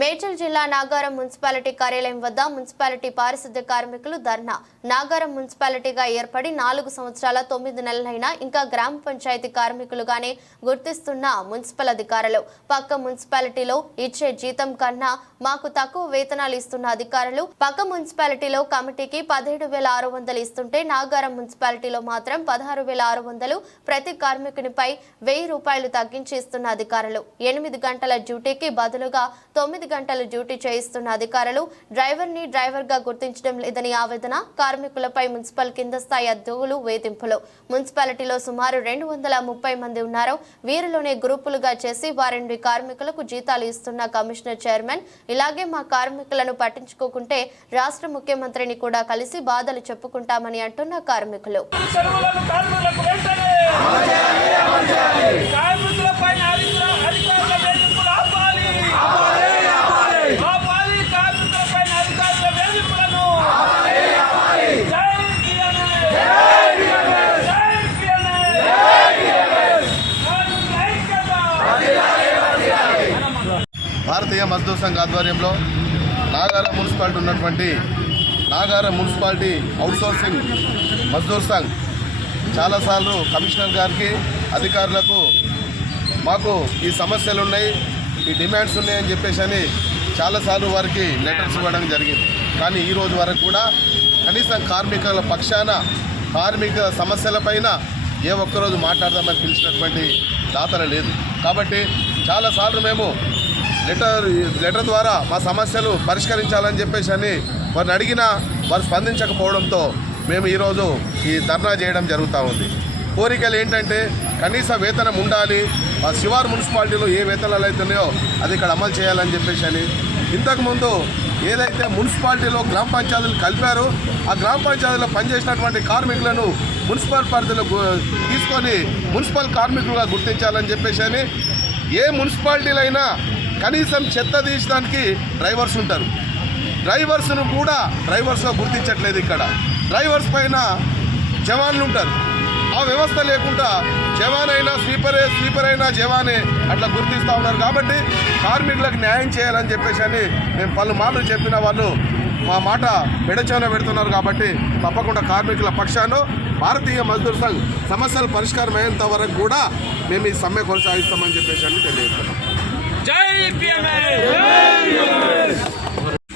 మేడ్చల్ జిల్లా నాగారం మున్సిపాలిటీ కార్యాలయం వద్ద మున్సిపాలిటీ పారిశుద్ధ్య కార్మికులు ధర్నా. నాగారం మున్సిపాలిటీగా ఏర్పడి 4 సంవత్సరాల 9 నెలలైనా ఇంకా గ్రామ పంచాయతీ కార్మికులుగానే గుర్తిస్తున్న మున్సిపల్ అధికారులు పక్క మున్సిపాలిటీలో ఇచ్చే జీతం కన్నా మాకు తక్కువ వేతనాలు ఇస్తున్న అధికారులు పక్క మున్సిపాలిటీలో కమిటీకి 17,600 ఇస్తుంటే నాగారం మున్సిపాలిటీలో మాత్రం 16,600 ప్రతి కార్మికునిపై 1,000 రూపాయలు తగ్గించి ఇస్తున్న అధికారులు 8 గంటల డ్యూటీకి బదులుగా 9 గంటలు డ్యూటీ చేయిస్తున్న అధికారులు డ్రైవర్ని డ్రైవర్గా గుర్తించడం లేదని ఆవేదన. కార్మికులపై మున్సిపల్ కింద స్థాయి ఉద్యోగులు వేధింపులు. మున్సిపాలిటీలో సుమారు 230 మంది ఉన్నారు. వీరిలోనే గ్రూపులుగా చేసి వారి నుండి కార్మికులకు జీతాలు ఇస్తున్న కమిషనర్ చైర్మన్ ఇలాగే మా కార్మికులను పట్టించుకోకుంటే రాష్ట్ర ముఖ్యమంత్రిని కూడా కలిసి బాధలు చెప్పుకుంటామని అంటున్న కార్మికులు. భారతీయ మజ్దూర్ సంఘ్ ఆధ్వర్యంలో నాగారం మున్సిపాలిటీ ఉన్నటువంటి నాగారం మున్సిపాలిటీ అవుట్సోర్సింగ్ మజ్దూర్ సంఘ్ చాలాసార్లు కమిషనర్ గారికి అధికారులకు మాకు ఈ సమస్యలు ఉన్నాయి, ఈ డిమాండ్స్ ఉన్నాయని చెప్పేసి చాలాసార్లు వారికి లెటర్స్ ఇవ్వడం జరిగింది. కానీ ఈరోజు వరకు కూడా కనీసం కార్మికుల పక్షాన కార్మిక సమస్యలపైన ఏ ఒక్కరోజు మాట్లాడదామని పిలిచినటువంటి దాతన లేదు. కాబట్టి చాలాసార్లు మేము లెటర్ ద్వారా మా సమస్యలు పరిష్కరించాలని చెప్పేసి వారిని అడిగినా వారు స్పందించకపోవడంతో మేము ఈరోజు ఈ ధర్నా చేయడం జరుగుతూ ఉంది. కోరికలు ఏంటంటే కనీస వేతనం ఉండాలి, ఆ శివారు మున్సిపాలిటీలో ఏ వేతనాలు అవుతున్నాయో అది ఇక్కడ అమలు చేయాలని చెప్పేసి ఇంతకుముందు ఏదైతే మున్సిపాలిటీలో గ్రామ పంచాయతీలు కలిపారో ఆ గ్రామ పంచాయతీలో పనిచేసినటువంటి కార్మికులను మున్సిపల్ పరిధిలో తీసుకొని మున్సిపల్ కార్మికులుగా గుర్తించాలని చెప్పేసి ఏ మున్సిపాలిటీలో అయినా కనీసం చెత్త తీసడానికి డ్రైవర్స్ ఉంటారు. డ్రైవర్స్ను కూడా డ్రైవర్స్గా గుర్తించట్లేదు. ఇక్కడ డ్రైవర్స్ పైన జవాన్లు ఉంటారు. ఆ వ్యవస్థ లేకుండా జవాన్ అయినా స్వీపర్ అయినా జవానే అట్లా గుర్తిస్తూ ఉన్నారు. కాబట్టి కార్మికులకు న్యాయం చేయాలని చెప్పేసి మేము పలుమార్లు చెప్పిన వాళ్ళు మా మాట పెడచోన పెడుతున్నారు. కాబట్టి తప్పకుండా కార్మికుల పక్షాన భారతీయ మజ్దూర్ సంఘ్ సమస్యలు పరిష్కారం అయ్యేంత వరకు కూడా మేము ఈ సమ్మె కొనసాగిస్తామని చెప్పేసి తెలియజేస్తున్నాం.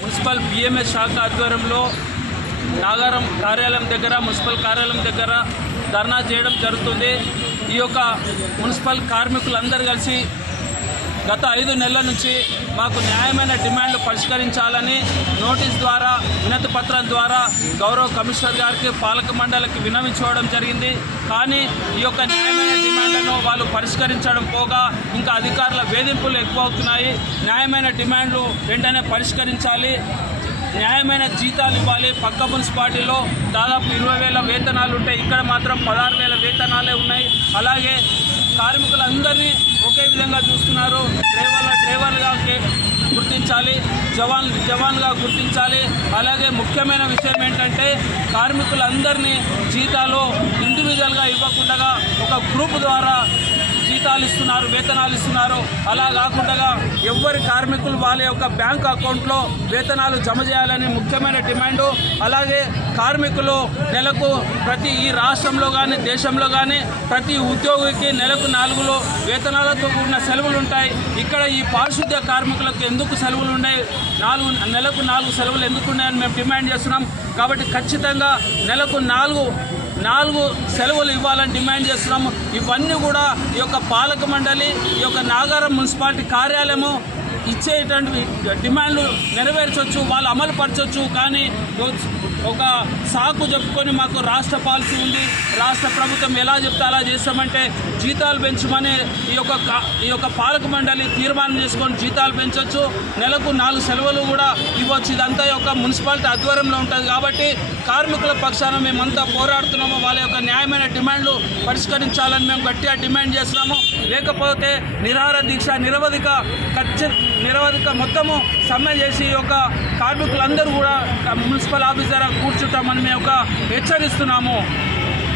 మున్సిపల్ బిఎంఎస్ శాఖ ఆధ్వర్యంలో నాగారం కార్యాలయం దగ్గర మున్సిపల్ కార్యాలయం దగ్గర ధర్నా చేయడం జరుగుతుంది. ఈ యొక్క మున్సిపల్ కార్మికులందరూ కలిసి గత 5 నెలల నుంచి మాకు న్యాయమైన డిమాండ్లు పరిష్కరించాలని నోటీస్ ద్వారా వినతి పత్రం ద్వారా గౌరవ కమిషనర్ గారికి పాలక మండలికి విన్నవించుకోవడం జరిగింది. కానీ ఈ యొక్క న్యాయమైన డిమాండ్లను వాళ్ళు పరిష్కరించడం పోగా ఇంకా అధికారుల వేధింపులు ఎక్కువ అవుతున్నాయి. న్యాయమైన డిమాండ్లు వెంటనే పరిష్కరించాలి, న్యాయమైన జీతాలు ఇవ్వాలి. పక్క మున్సిపాలిటీలో దాదాపు 20,000 వేతనాలు ఉంటాయి, ఇక్కడ మాత్రం 16,000 వేతనాలే ఉన్నాయి. అలాగే కార్మికులందరినీ ఒకే విధంగా చూస్తున్నారు. డ్రైవర్లుగా గుర్తించాలి, జవాన్గా గుర్తించాలి. అలాగే ముఖ్యమైన విషయం ఏంటంటే కార్మికులందరినీ జీతాలు ఇండివిజువల్గా ఇవ్వకుండా ఒక గ్రూప్ ద్వారా జీతాలు ఇస్తున్నారు, వేతనాలు ఇస్తున్నారు. అలా కాకుండా ఎవరి కార్మికులు వాళ్ళ యొక్క బ్యాంక్ అకౌంట్లో వేతనాలు జమ చేయాలని ముఖ్యమైన డిమాండు. అలాగే కార్మికులు నెలకు ఈ రాష్ట్రంలో కానీ దేశంలో కానీ ప్రతి ఉద్యోగికి నెలకు 4 వేతనాలతో కూడిన సెలవులు ఉంటాయి. ఇక్కడ ఈ పారిశుద్ధ్య కార్మికులకు ఎందుకు సెలవులు ఉన్నాయి, నెలకు 4 సెలవులు ఎందుకు ఉన్నాయని మేము డిమాండ్ చేస్తున్నాం. కాబట్టి ఖచ్చితంగా నెలకు 4 సెలవులు ఇవ్వాలని డిమాండ్ చేస్తున్నాము. ఇవన్నీ కూడా ఈ యొక్క పాలక మండలి, ఈ యొక్క నాగారం మున్సిపాలిటీ కార్యాలయము ఇచ్చేటువంటి డిమాండ్లు నెరవేర్చవచ్చు, వాళ్ళు అమలు పరచవచ్చు. కానీ ఒక సాకు చెప్పుకొని మాకు రాష్ట్ర పాలసీ ఉంది, రాష్ట్ర ప్రభుత్వం ఎలా చెప్తే అలా చేస్తామంటే జీతాలు పెంచమని ఈ యొక్క పాలక మండలి తీర్మానం చేసుకొని జీతాలు పెంచవచ్చు, నెలకు 4 సెలవులు కూడా ఇవ్వచ్చు. ఇదంతా యొక్క మున్సిపాలిటీ ఆధ్వర్యంలో ఉంటుంది. కాబట్టి కార్మికుల పక్షాన మేమంతా పోరాడుతున్నాము. వాళ్ళ యొక్క న్యాయమైన డిమాండ్లు పరిష్కరించాలని మేము గట్టిగా డిమాండ్ చేస్తున్నాము. లేకపోతే నిరాహార దీక్ష నిరవధిక మొత్తము సమ్మె చేసి ఈ యొక్క కార్మికులందరూ కూడా మున్సిపల్ ఆఫీసర్ కూర్చుంటామని మేము హెచ్చరిస్తున్నాము.